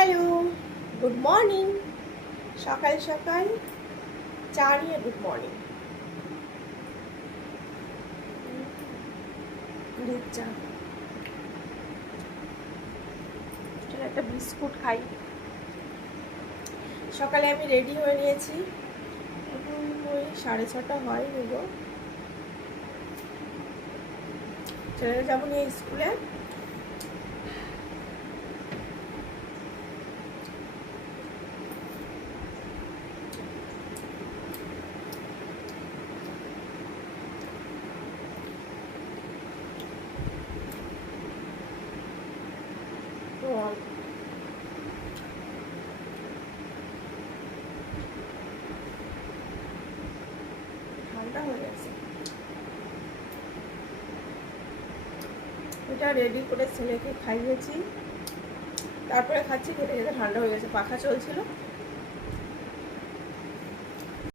Hello, good morning. সকাল সকাল চা নিয়ে গুড মর্নিং। দুধ চা, চলো একটা বিস্কুট খাই। সকালে আমি রেডি হয়ে নিয়েছি, এখন ওই 6:30 হয় গো। চলে যাবো নিয়ে স্কুলে। ঠান্ডা হয়ে গেছে, এটা রেডি করে ছেলেকে খাইয়েছি, তারপরে খাচ্ছি। খেতে খেতে ঠান্ডা হয়ে গেছে, পাখা চলছিল